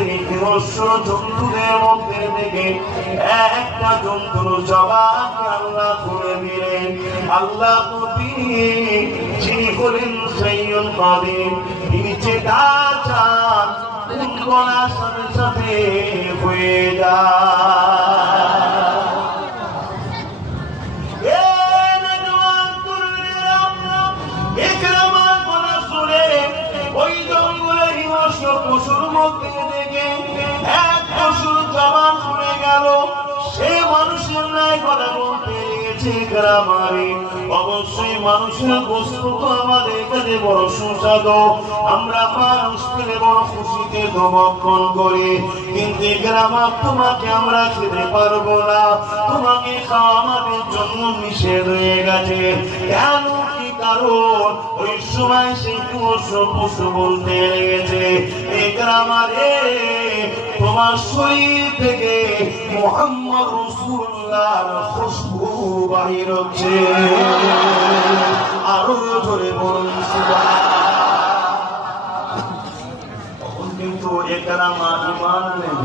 থেকে হিংস্র জন্তুদের মধ্যে থেকে একটা জন্তুর জবানকে আল্লাহ খুলে দিলেন। আল্লাহ নবী যিনি হলেন সাইয়্যুল কাদির, তিনি যেটা চান বলার সাথে সাথে হয়ে যায়। ওই জঙ্গলের হিংস্র পশুর মধ্যে থেকে এক পশুর জবান খুলে গেল। সে মানুষের ন্যায় কথা বলতে লেগেছে। গ্রামারে অবশ্যই মানুষের বস্তু তো আমাদের এখানে বড় সুস্বাদু, আমরা মানুষ পেলে বড় খুশিতে ধমক্ষণ করি, কিন্তু গ্রামার তোমাকে আমরা খেতে পারবো না, তোমাকে খাওয়া আমাদের জন্য নিষেধ হয়ে গেছে। কেন? কারণ ওই সময় সেই পশু বলতে লেগেছে, এই গ্রামারে তোমার শরীর থেকে মুহাম্মদ রাসূলুল্লাহর খুশবু বাহির হচ্ছে। আরো জোরে বলুন সুবহানাল্লাহ। তখন কিন্তু একরামা ঈমান আনলেন।